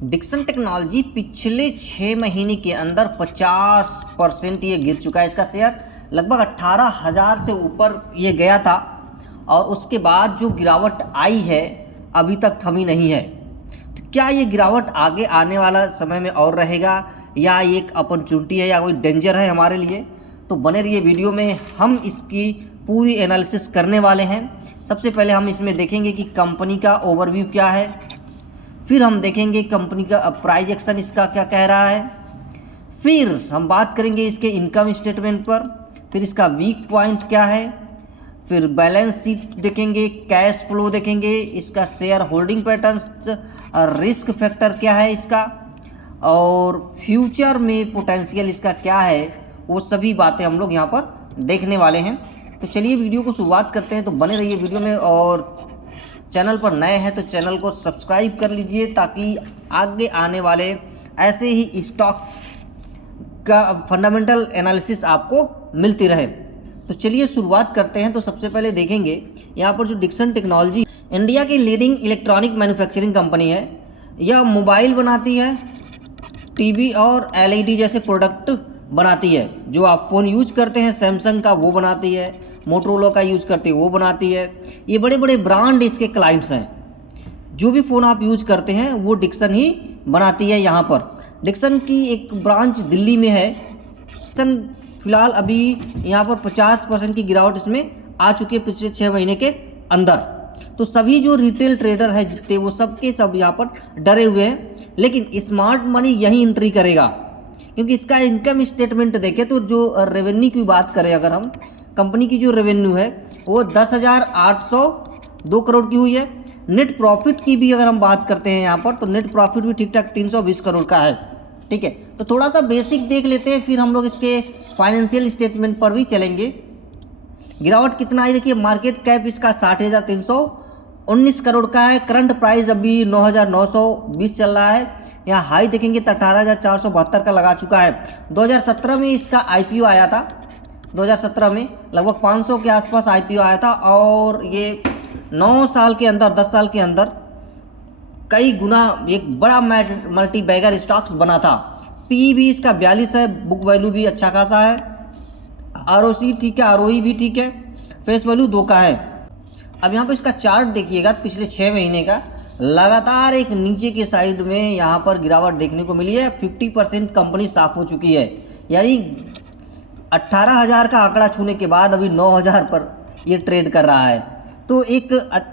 Dixon technology पिछले 6 महीने के अंदर 50% ये गिर चुका है। इसका शेयर लगभग 18,000 से ऊपर ये गया था और उसके बाद जो गिरावट आई है अभी तक थमी नहीं है। तो क्या ये गिरावट आगे आने वाला समय में और रहेगा या ये एक अपॉर्चुनिटी है या कोई डेंजर है हमारे लिए? तो बने रहिए वीडियो में, हम इसकी पूरी एनालिसिस करने वाले हैं। सबसे पहले हम इसमें देखेंगे कि कंपनी का ओवरव्यू क्या है, फिर हम देखेंगे कंपनी का प्राइस एक्शन इसका क्या कह रहा है, फिर हम बात करेंगे इसके इनकम स्टेटमेंट पर, फिर इसका वीक पॉइंट क्या है, फिर बैलेंस शीट देखेंगे, कैश फ्लो देखेंगे, इसका share holding patterns, risk factor क्या है इसका, और फ्यूचर में पोटेंशियल इसका क्या है, वो सभी बातें हम लोग यहाँ पर देखने वाले हैं। तो चलिए वीडियो को शुरुआत करते हैं। तो बने रहिए वीडियो में और चैनल पर नए हैं तो चैनल को सब्सक्राइब कर लीजिए ताकि आगे आने वाले ऐसे ही स्टॉक का फंडामेंटल एनालिसिस आपको मिलती रहे। तो चलिए शुरुआत करते हैं। तो सबसे पहले देखेंगे यहाँ पर जो डिक्सन टेक्नोलॉजी इंडिया की लीडिंग इलेक्ट्रॉनिक मैन्युफैक्चरिंग कंपनी है। यह मोबाइल बनाती है, टीवी और एलईडी जैसे प्रोडक्ट बनाती है। जो आप फ़ोन यूज करते हैं सैमसंग का वो बनाती है, मोटरोला का यूज करते हैं वो बनाती है। ये बड़े बड़े ब्रांड इसके क्लाइंट्स हैं। जो भी फ़ोन आप यूज करते हैं वो डिक्सन ही बनाती है। यहाँ पर डिक्सन की एक ब्रांच दिल्ली में है। डिक्सन फिलहाल अभी यहाँ पर 50% की गिरावट इसमें आ चुकी है पिछले 6 महीने के अंदर। तो सभी जो रिटेल ट्रेडर है जितने वो सब के सब यहाँ पर डरे हुए हैं, लेकिन स्मार्ट मनी यही एंट्री करेगा क्योंकि इसका इनकम स्टेटमेंट देखें तो जो रेवेन्यू की बात करें, अगर हम कंपनी की जो रेवेन्यू है वो 10,802 करोड़ की हुई है। नेट प्रॉफिट की भी अगर हम बात करते हैं यहाँ पर तो नेट प्रॉफिट भी ठीक ठाक 320 करोड़ का है। ठीक है, तो थोड़ा सा बेसिक देख लेते हैं, फिर हम लोग इसके फाइनेंशियल स्टेटमेंट पर भी चलेंगे। गिरावट कितना है देखिए, मार्केट कैप इसका 60,319 करोड़ का है। करंट प्राइस अभी 9,920 चल रहा है। यहाँ हाई देखेंगे तो 18,472 का लगा चुका है। 2017 में इसका आईपीओ आया था। 2017 में लगभग 500 के आसपास आईपीओ आया था और ये 9 साल के अंदर 10 साल के अंदर कई गुना एक बड़ा मल्टी बैगर स्टॉक्स बना था। पी भी इसका 42 है, बुक वैल्यू भी अच्छा खासा है, आरओसी ठीक है, आरओई भी ठीक है, फेस वैल्यू 2 का है। अब यहाँ पर इसका चार्ट देखिएगा पिछले 6 महीने का, लगातार एक नीचे के साइड में यहाँ पर गिरावट देखने को मिली है। 50% कंपनी साफ हो चुकी है, यानी 18,000 का आंकड़ा छूने के बाद अभी 9,000 पर ये ट्रेड कर रहा है। तो एक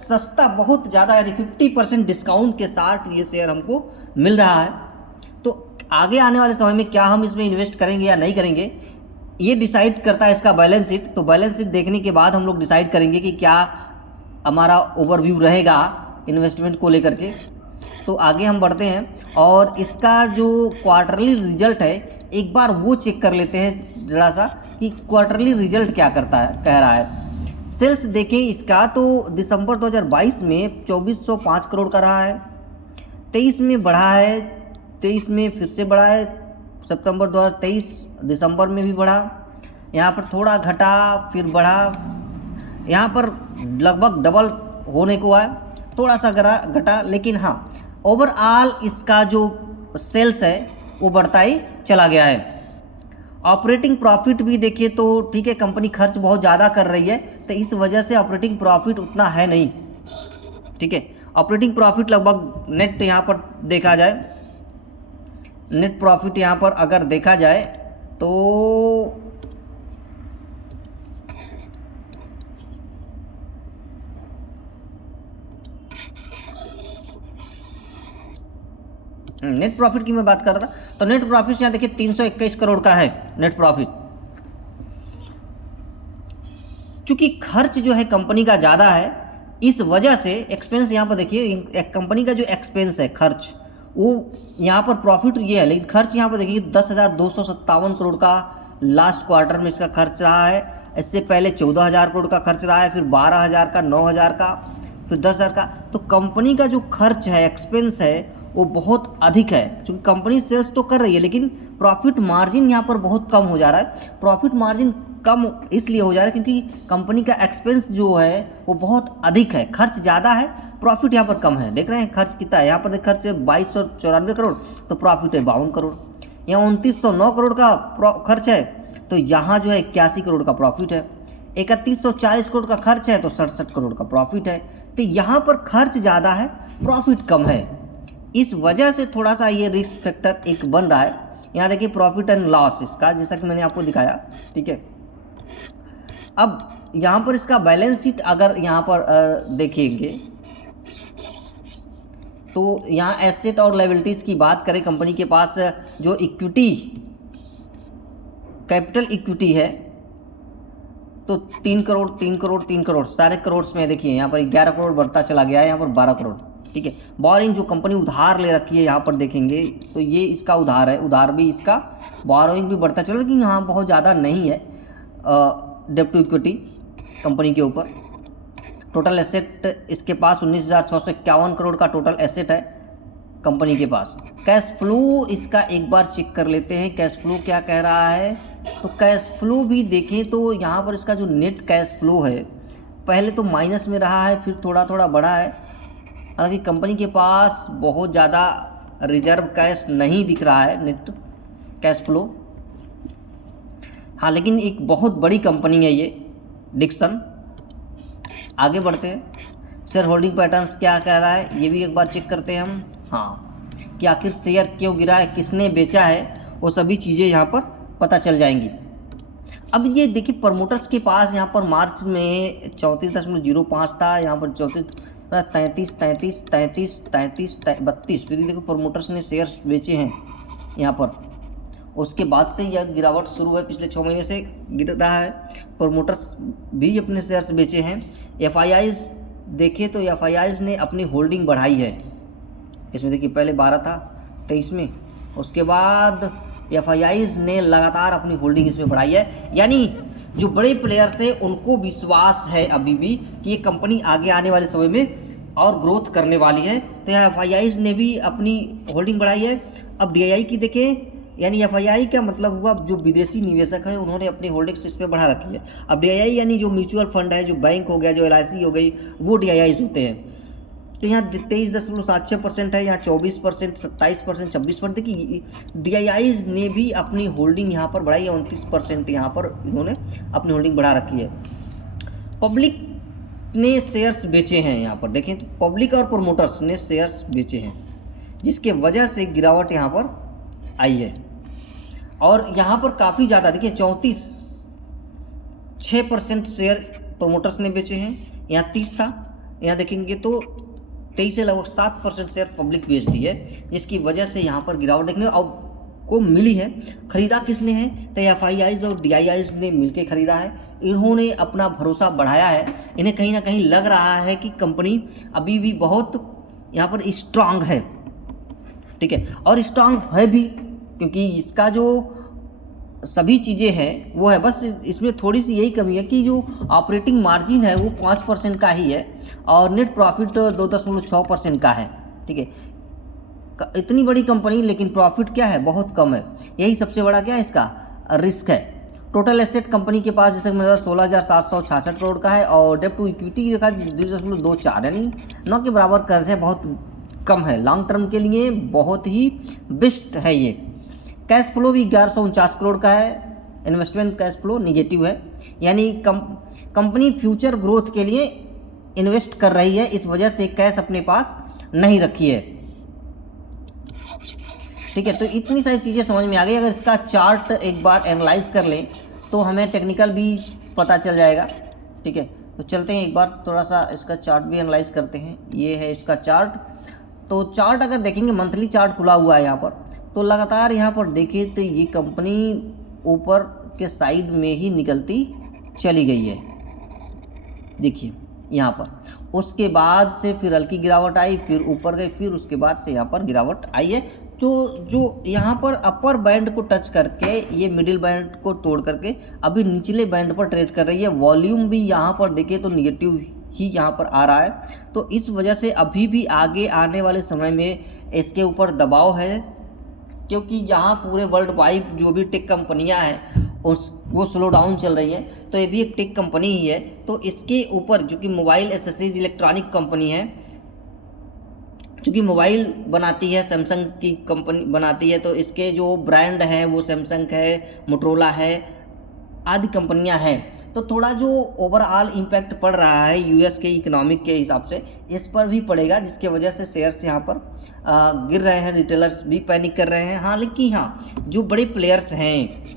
सस्ता बहुत ज़्यादा यानी 50% डिस्काउंट के साथ ये शेयर हमको मिल रहा है। तो आगे आने वाले समय में क्या हम इसमें इन्वेस्ट करेंगे या नहीं करेंगे ये डिसाइड करता है इसका बैलेंस शीट। तो बैलेंस शीट देखने के बाद हम लोग डिसाइड करेंगे कि क्या हमारा ओवरव्यू रहेगा इन्वेस्टमेंट को लेकर के। तो आगे हम बढ़ते हैं और इसका जो क्वार्टरली रिजल्ट है एक बार वो चेक कर लेते हैं ज़रा सा कि क्वार्टरली रिजल्ट क्या करता है, कह रहा है। सेल्स देखें इसका तो दिसंबर 2022 में 2405 करोड़ का रहा है, 23 में बढ़ा है, 23 में फिर से बढ़ा है, सितंबर 2023 दिसंबर में भी बढ़ा, यहाँ पर थोड़ा घटा फिर बढ़ा, यहाँ पर लगभग डबल होने को आया, थोड़ा सा घटा, लेकिन हाँ ओवरऑल इसका जो सेल्स है वो बढ़ता ही चला गया है। ऑपरेटिंग प्रॉफिट भी देखिए तो ठीक है, कंपनी खर्च बहुत ज़्यादा कर रही है तो इस वजह से ऑपरेटिंग प्रॉफिट उतना है नहीं। ठीक है, ऑपरेटिंग प्रॉफिट लगभग नेट यहाँ पर देखा जाए, नेट प्रॉफिट यहाँ पर अगर देखा जाए तो नेट प्रॉफिट की मैं बात कर रहा था। तो नेट प्रॉफिट यहाँ देखिए 321 करोड़ का है नेट प्रॉफिट। क्योंकि खर्च जो है कंपनी का ज़्यादा है इस वजह से एक्सपेंस यहाँ पर देखिए, कंपनी का जो एक्सपेंस है खर्च वो यहाँ पर प्रॉफिट ये है, लेकिन खर्च यहाँ पर देखिए 10,257 करोड़ का लास्ट क्वार्टर में इसका खर्च रहा है। इससे पहले 14,000 करोड़ का खर्च रहा है, फिर 12,000 का, 9,000 का, फिर 10,000 का। तो कंपनी का जो खर्च है, एक्सपेंस है वो बहुत अधिक है। क्योंकि कंपनी सेल्स तो कर रही है लेकिन प्रॉफिट मार्जिन यहाँ पर बहुत कम हो जा रहा है। प्रॉफिट मार्जिन कम इसलिए हो जा रहा है क्योंकि कंपनी का एक्सपेंस जो है वो बहुत अधिक है, खर्च ज़्यादा है, प्रॉफिट यहाँ पर कम है। देख रहे हैं खर्च कितना है, यहाँ पर खर्च 2294 करोड़ तो प्रॉफिट है 52 करोड़। यहाँ 2909 करोड़ का खर्च है तो यहाँ जो है 81 करोड़ का प्रॉफिट है। 3140 करोड़ का खर्च है तो 67 करोड़ का प्रॉफिट है। तो यहाँ पर खर्च ज़्यादा है, प्रॉफिट कम है, इस वजह से थोड़ा सा ये रिस्क फैक्टर एक बन रहा है। यहाँ देखिए प्रॉफिट एंड लॉस इसका, जैसा कि मैंने आपको दिखाया, ठीक है। अब यहाँ पर इसका बैलेंस शीट अगर यहाँ पर देखेंगे तो यहाँ एसेट और लायबिलिटीज़ की बात करें, कंपनी के पास जो इक्विटी, कैपिटल इक्विटी है तो 3 करोड़ 3 करोड़ 3 करोड़ सारे करोड़ में देखिए यहाँ पर 11 करोड़ बढ़ता चला गया है, यहाँ पर 12 करोड़, ठीक है। बोरिंग जो कंपनी उधार ले रखी है यहाँ पर देखेंगे तो ये इसका उधार है, उधार भी इसका, बोरोइंग भी बढ़ता चला, लेकिन यहाँ बहुत ज़्यादा नहीं है डेब्ट टू इक्विटी कंपनी के ऊपर। टोटल एसेट इसके पास 19,651 करोड़ का टोटल एसेट है कंपनी के पास। कैश फ्लो इसका एक बार चेक कर लेते हैं, कैश फ्लो क्या कह रहा है। तो कैश फ्लो भी देखें तो यहाँ पर इसका जो नेट कैश फ्लो है पहले तो माइनस में रहा है, फिर थोड़ा थोड़ा बढ़ा है। हालांकि कंपनी के पास बहुत ज़्यादा रिजर्व कैश नहीं दिख रहा है नेट कैश फ्लो, हाँ, लेकिन एक बहुत बड़ी कंपनी है ये डिक्सन। आगे बढ़ते हैं, शेयर होल्डिंग पैटर्न्स क्या कह रहा है ये भी एक बार चेक करते हैं हम, हाँ, कि आखिर शेयर क्यों गिरा है, किसने बेचा है, वो सभी चीज़ें यहाँ पर पता चल जाएंगी। अब ये देखिए प्रमोटर्स के पास यहाँ पर मार्च में 34.05 था, यहाँ पर 33, 33, 33, 33, 32, फिर देखो प्रमोटर्स ने शेयर्स बेचे हैं यहाँ पर। उसके बाद से यह गिरावट शुरू है, पिछले 6 महीने से गिर रहा है, प्रमोटर्स भी अपने शेयर्स बेचे हैं। एफआईआईज देखें तो एफआईआईज ने अपनी होल्डिंग बढ़ाई है, इसमें देखिए पहले 12 था 23 में, उसके बाद एफआईआईज ने लगातार अपनी होल्डिंग इसमें बढ़ाई है। यानी जो बड़े प्लेयर्स हैं उनको विश्वास है अभी भी कि ये कंपनी आगे आने वाले समय में और ग्रोथ करने वाली है, तो यहाँ एफआईआईज ने भी अपनी होल्डिंग बढ़ाई है। अब डीआईआई की देखें, यानी एफआईआई का मतलब हुआ जो विदेशी निवेशक हैं उन्होंने अपनी होल्डिंग्स इस पर बढ़ा रखी है। अब डीआईआई यानी जो म्यूचुअल फंड है, जो बैंक हो गया, जो एलआईसी हो गई, वो डीआईआईज होते हैं। तो यहाँ 23.76% है, यहाँ 24%, 27%, 26%। देखिए डीआईआईज ने भी अपनी होल्डिंग यहाँ पर बढ़ाई है, 29% यहाँ पर इन्होंने अपनी होल्डिंग बढ़ा रखी है। पब्लिक ने शेयर्स बेचे हैं, यहाँ पर देखें तो पब्लिक और प्रमोटर्स ने शेयर्स बेचे हैं, जिसके वजह से गिरावट यहाँ पर आई है। और यहाँ पर काफ़ी ज़्यादा देखिए 6% शेयर प्रमोटर्स ने बेचे हैं, यहाँ 30 था, यहाँ देखेंगे तो 23 से लगभग 7% शेयर पब्लिक बेच दी है, जिसकी वजह से यहाँ पर गिरावट देखने को मिली है। खरीदा किसने है तो एफआईआईज और डीआईआईज ने मिलकर खरीदा है, इन्होंने अपना भरोसा बढ़ाया है। इन्हें कहीं ना कहीं लग रहा है कि कंपनी अभी भी बहुत यहाँ पर स्ट्रांग है, ठीक है, और स्ट्रांग है भी क्योंकि इसका जो सभी चीज़ें हैं वो है, बस इसमें थोड़ी सी यही कमी है कि जो ऑपरेटिंग मार्जिन है वो 5% का ही है और नेट प्रॉफिट 2.6% का है, ठीक है। इतनी बड़ी कंपनी लेकिन प्रॉफिट क्या है, बहुत कम है, यही सबसे बड़ा क्या है इसका रिस्क है। टोटल एसेट कंपनी के पास जैसे मेरा 16,766 करोड़ का है और डेब्ट टू इक्विटी देखा 2.24, यानी 9 के बराबर कर्ज है, बहुत कम है, लॉन्ग टर्म के लिए बहुत ही बेस्ट है ये। कैश फ्लो भी 1149 करोड़ का है, इन्वेस्टमेंट कैश फ्लो निगेटिव है, यानी कंपनी फ्यूचर ग्रोथ के लिए इन्वेस्ट कर रही है, इस वजह से कैश अपने पास नहीं रखी है, ठीक है। तो इतनी सारी चीज़ें समझ में आ गई। अगर इसका चार्ट एक बार एनालाइज कर लें तो हमें टेक्निकल भी पता चल जाएगा, ठीक है। तो चलते हैं एक बार थोड़ा सा इसका चार्ट भी एनालाइज करते हैं। ये है इसका चार्ट, तो चार्ट अगर देखेंगे मंथली चार्ट खुला हुआ है यहाँ पर, तो लगातार यहाँ पर देखें तो ये कंपनी ऊपर के साइड में ही निकलती चली गई है, देखिए यहाँ पर। उसके बाद से फिर हल्की गिरावट आई, फिर ऊपर गई, फिर उसके बाद से यहाँ पर गिरावट आई है। तो जो यहाँ पर अपर बैंड को टच करके ये मिडिल बैंड को तोड़ करके अभी निचले बैंड पर ट्रेड कर रही है। वॉल्यूम भी यहाँ पर देखें तो निगेटिव ही यहाँ पर आ रहा है, तो इस वजह से अभी भी आगे आने वाले समय में इसके ऊपर दबाव है, क्योंकि यहाँ पूरे वर्ल्ड वाइड जो भी टेक कंपनियाँ हैं वो स्लो डाउन चल रही हैं, तो ये भी एक टेक कंपनी ही है। तो इसके ऊपर जो कि मोबाइल एसेसरीज इलेक्ट्रॉनिक कंपनी है, चूँकि मोबाइल बनाती है, सैमसंग की कंपनी बनाती है, तो इसके जो ब्रांड हैं वो सैमसंग है, मोटरोला है, आदि कंपनियां हैं। तो थोड़ा जो ओवरऑल इम्पैक्ट पड़ रहा है यूएस के इकोनॉमिक के हिसाब से इस पर भी पड़ेगा, जिसके वजह से शेयर्स यहाँ पर गिर रहे हैं, रिटेलर्स भी पैनिक कर रहे हैं। हालांकि हाँ, जो बड़े प्लेयर्स हैं,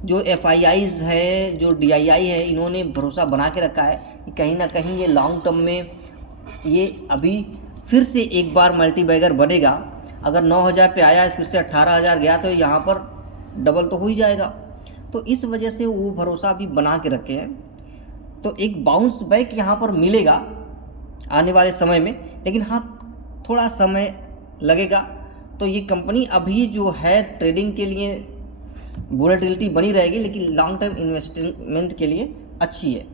जो FIIs है, जो DII है, इन्होंने भरोसा बना के रखा है कि कहीं ना कहीं ये लॉन्ग टर्म में ये अभी फिर से एक बार मल्टीबैगर बनेगा। अगर 9,000 पे आया, फिर से 18,000 गया, तो यहाँ पर डबल तो हो ही जाएगा। तो इस वजह से वो भरोसा भी बना के रखे हैं। तो एक बाउंस बैक यहाँ पर मिलेगा आने वाले समय में, लेकिन हाँ थोड़ा समय लगेगा। तो ये कंपनी अभी जो है ट्रेडिंग के लिए वोलेटिलिटी बनी रहेगी, लेकिन लॉन्ग टर्म इन्वेस्टमेंट के लिए अच्छी है।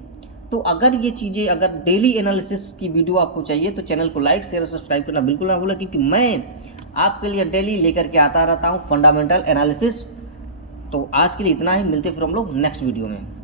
तो अगर ये चीज़ें, अगर डेली एनालिसिस की वीडियो आपको चाहिए तो चैनल को लाइक शेयर और सब्सक्राइब करना बिल्कुल ना भूलें, क्योंकि मैं आपके लिए डेली लेकर के आता रहता हूँ फंडामेंटल एनालिसिस। तो आज के लिए इतना ही, मिलते फिर हम लोग नेक्स्ट वीडियो में।